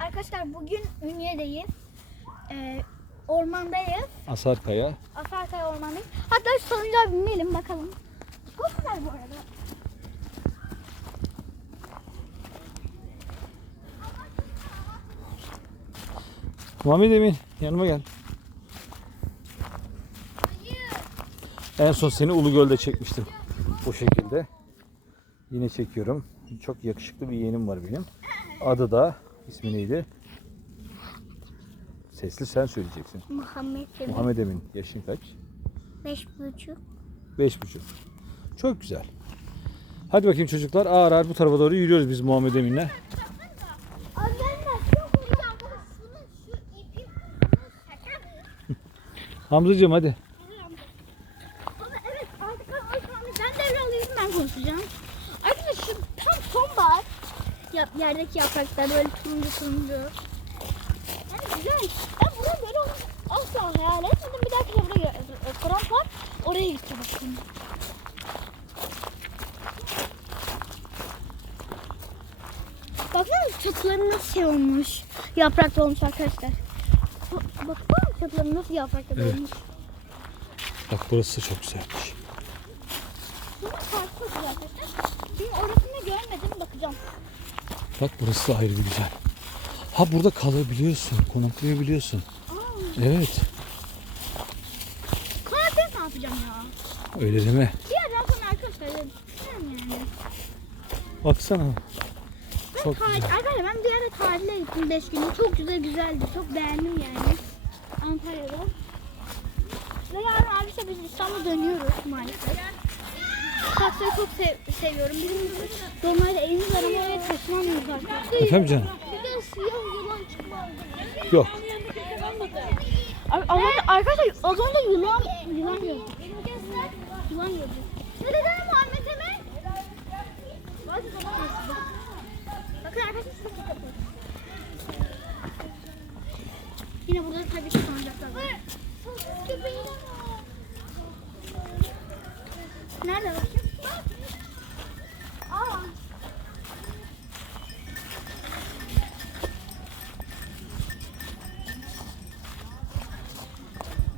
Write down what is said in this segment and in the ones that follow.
Arkadaşlar bugün Ünye'deyim. Ee, ormandayız. Asarkaya. Asarkaya ormandayız. Hatta şu salıncağa binmeyelim bakalım. Çok güzel bu arada. Mami demin yanıma gel. En son seni Ulu Göl'de çekmiştim. Bu şekilde. Yine çekiyorum. Çok yakışıklı bir yeğenim var benim. Adı da İsmi neydi? Sesli sen söyleyeceksin. Muhammed Emin. Muhammed Emin. Yaşın kaç? Beş buçuk. Beş buçuk. Çok güzel. Hadi bakayım çocuklar ağır ağır bu tarafa doğru yürüyoruz biz Muhammed Emin'le. Hamzacığım hadi. yap, yerdeki yapraklar böyle turuncu turuncu. Yani güzel. Ben buraya böyle asla hayal etmedim. Bir dakika buraya ekran var. Oraya gitmiştim. Bakın çatıları nasıl şey olmuş. Yaprak olmuş arkadaşlar. Bak bakın çatıları nasıl yaprak olmuş. evet. olmuş. Bak burası çok güzelmiş. Bunun farkı güzel. Bir orasını görmedim bakacağım. Bak burası da ayrı bir güzel. Ha burada kalabiliyorsun, konaklayabiliyorsun. Aa. Hocam. Evet. Konaklayıp ne yapacağım ya? Öyle deme. Diğer yandan arkadaşlarım. Yani. Baksana. Ben çok kadir, güzel. Arkadaşlar ben bir ara tarihle gittim 5 gün. Çok güzel güzeldi. Çok beğendim yani. Antalya'da. Ve yarın abi işte biz İstanbul'a dönüyoruz maalesef. Kaksayı çok sev seviyorum. Benim donayla en güzel ama evet kaçmamız var. Efendim canım? Bir de siyah yula, yılan çıkmadı. Yok. Ar ama evet. arkadaşlar az önce yılan yılan yedi. Yılan yedi. Nerede lan Ahmet Emel? Bakın arkadaşlar Yine burada tabii ki sonucaklar köpeği var. Köpeğin ama. Bak.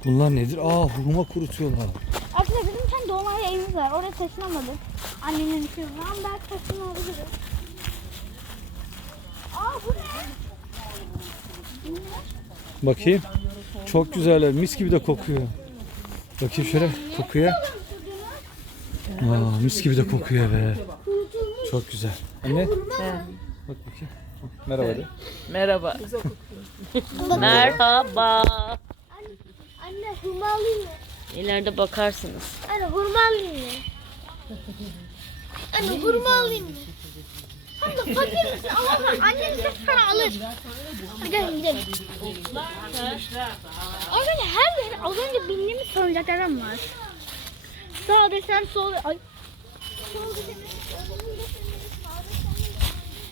Bunlar nedir? Aa hurma kurutuyorlar. Aslında bizim kendi doğmaya evimiz var. Oraya taşınamadık. Annenin kızından ben taşınabilirim. Aa bu ne? Bakayım. Çok güzeller. Mis gibi de kokuyor. Bakayım şöyle kokuya. Aa, mis gibi de kokuyor be. Kurtulmuş. Çok güzel. Şu, anne. Bak bakayım. Merhaba. De. Merhaba. Merhaba. Anne, anne hurma alayım mı? İleride bakarsınız. Anne hurma alayım mı? anne hurma alayım mı? Annem de para alır. Gidelim gidelim. Az önce her yeri az önce bindiğimiz soruncak adam var. Sağ desen sol. Ay. Sol desen.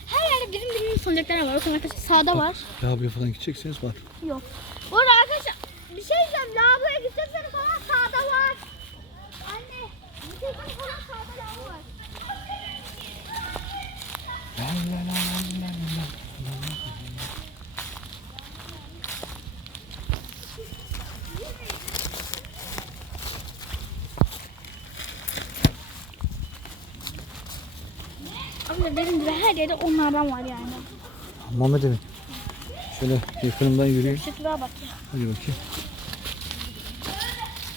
Her yerde birim birim sonucaklar var. Okul arkadaşlar sağda bak, var. Lavaboya falan gidecekseniz var. Yok. Bu arada arkadaşlar bir şey diyeceğim. Lavaboya gidecekseniz falan sağda var. Anne. Bir şey diyeceğim. Sağda lavabo var. Lan lan lan. da benim de her yerde onlardan var yani. Aman dedim. Şöyle yakınımdan yürüyün. Yakışıklığa bak ya. Hadi bakayım.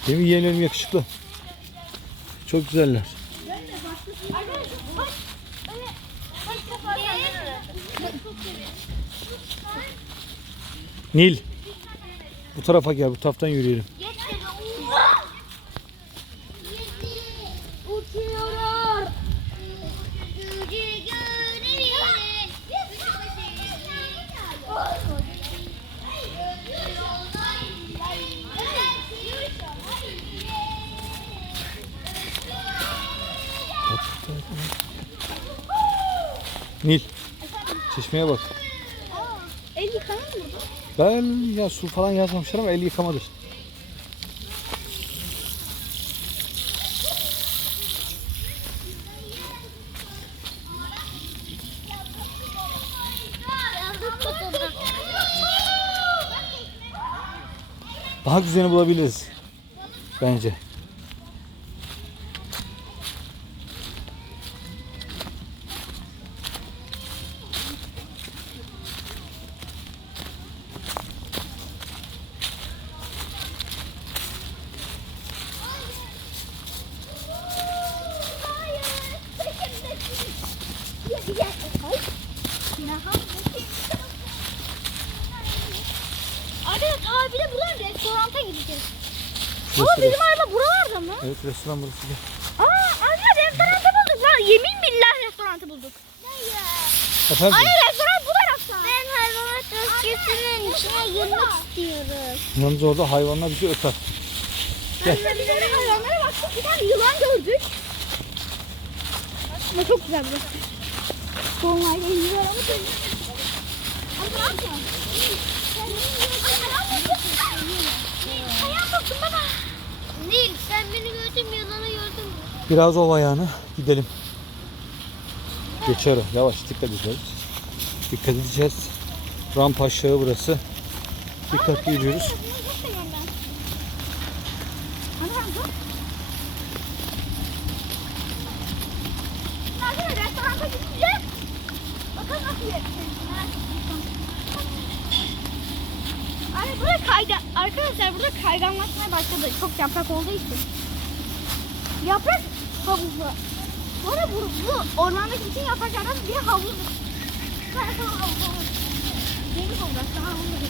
Değil mi yeğenlerim yakışıklı? Çok güzeller. Nil. Bu tarafa gel. Bu taraftan yürüyelim. Nil. Efendim? Çeşmeye bak. Aa, el yıkamadı. mı Ben ya su falan yazmamışlar ama el yıkamadı. Daha güzelini bulabiliriz. Bence. nereye gideceğiz? Restoran. Ama bizim araba buralarda mı? Evet restoran burası gel. Aa anne restoranı bulduk lan yemin billah restoranı bulduk. Hayır. Hayır restoran bu tarafta. Ben hayvanat öfkesinin içine girmek istiyoruz. Yalnız orada hayvanlar bizi şey öper. Gel. Anne biz orada hayvanlara baktık güzel, bir tane yılan gördük. Ama çok güzel bu. Şey. Kolay en güzel ama çok güzel. Ama ne yapacağım? Biraz o ayağını gidelim. Geçer o. Yavaşlıkla gideceğiz. Dikkat edeceğiz. edeceğiz. rampa aşağı burası. Dikkatli yürüyoruz. Arkadaşlar burada kayganlaşmaya başladı. Çok yaprak olduğu için. Yaprak havuzu. Bu arada bu, bu ormandaki bütün yapacağınız bir havuz. Karakol havuzu. Deniz olacak daha havuzu.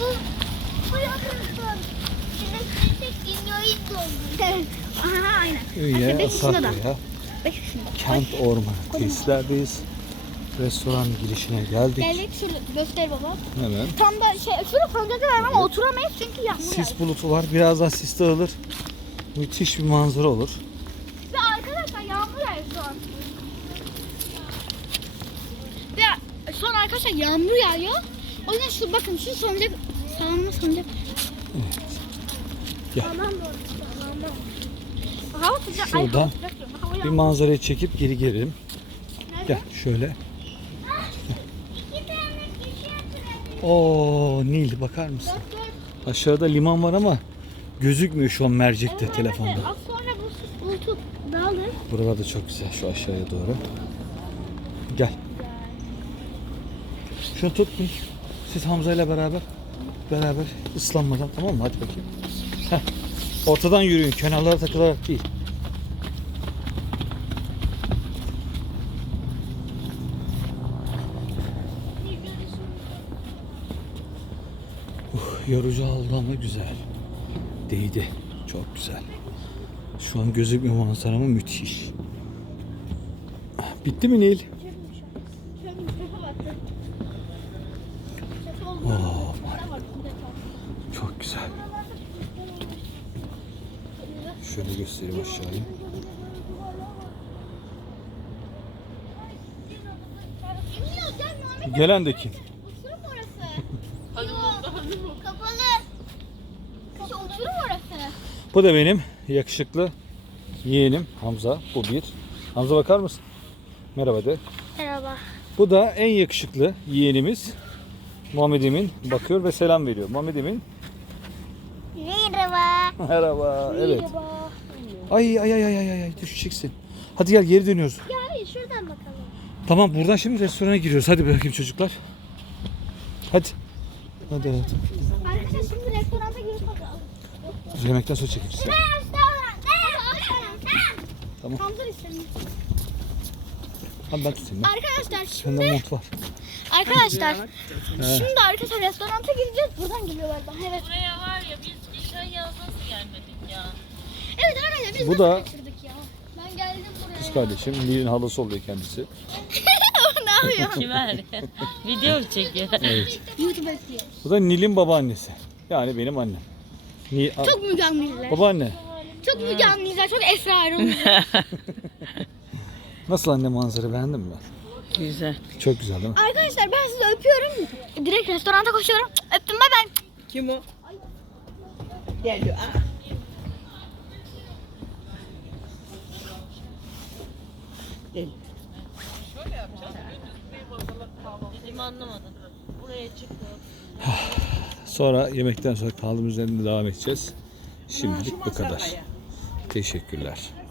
Bu, bu yapıştım. Aha aynen. Öyle, Aslında 5 yaşında da. 5 yaşında. Kent ormanı. Kesler'deyiz restoran girişine geldik. Geldik şurada göster baba. Hemen. Evet. Tam da şey şurada pencere var evet. ama evet. oturamayız çünkü yağmur. Sis yağıyor. bulutu var. Biraz daha sis dağılır. Müthiş bir manzara olur. Ve arkadaşlar yağmur yağıyor şu an. Ve son arkadaşlar yağmur yağıyor. O yüzden şu bakın şu sonunda sağımda sonunda. Evet. Tamam doğru. Şurada bir manzarayı çekip geri gelelim. Gel Nerede? şöyle. O Nil bakar mısın? Gel, gel. Aşağıda liman var ama gözükmüyor şu an mercekte evet, telefonda. Evet. bu bulutu dağılır. Buralar da çok güzel şu aşağıya doğru. Gel. gel. Şunu tut bir. Siz Hamza ile beraber beraber ıslanmadan tamam mı? Hadi bakayım. Heh. Ortadan yürüyün. Kenarlara takılarak değil. yorucu oldu ama güzel. Değdi. Çok güzel. Şu an gözükmüyor manzara ama müthiş. Bitti mi Nil? Çok güzel. Şöyle göstereyim aşağıya. Gelendeki. Bu da benim yakışıklı yeğenim Hamza. Bu bir. Hamza bakar mısın? Merhaba de. Merhaba. Bu da en yakışıklı yeğenimiz Muhammed Emin bakıyor ve selam veriyor. Muhammed Emin. Merhaba. Merhaba. Merhaba. Evet. Merhaba. Ay, ay ay ay ay ay düşeceksin. Hadi gel geri dönüyoruz. Gel şuradan bakalım. Tamam buradan şimdi restorana giriyoruz. Hadi bakayım çocuklar. Hadi. Hadi hadi. Evet. hadi yemekten sonra çekeriz. Ver, tamam. Tamam. Tamam. Arkadaşlar şimdi... Ne? mont var. Arkadaşlar, ne? Şimdi, ne? arkadaşlar ne? şimdi arkadaşlar evet. restoranta gireceğiz. Buradan geliyorlar daha. Evet. Buraya var ya biz geçen şey yazması nasıl gelmedik ya? Evet öyle biz Bu da, da ya? Ben geldim Kız kardeşim, Lee'nin halası oluyor kendisi. <O ne yapıyor>? Video çekiyor. evet. YouTube, da, YouTube da. Bu da Nil'in babaannesi. Yani benim annem. Niye? Çok mükemmeliler. Babaanne. Çok mükemmeliler, çok esrarım. Nasıl anne manzara beğendin mi? Güzel. Çok güzel değil mi? Arkadaşlar ben sizi öpüyorum. Direkt restoranda koşuyorum. Öptüm bay bay. Kim o? Gel diyor. Şöyle yapacağız. Gündüz bir bakalım. Tamam. Dedim anlamadım. Buraya çıktım. Sonra yemekten sonra kaldığımız yerinde devam edeceğiz. Şimdilik bu kadar. Teşekkürler.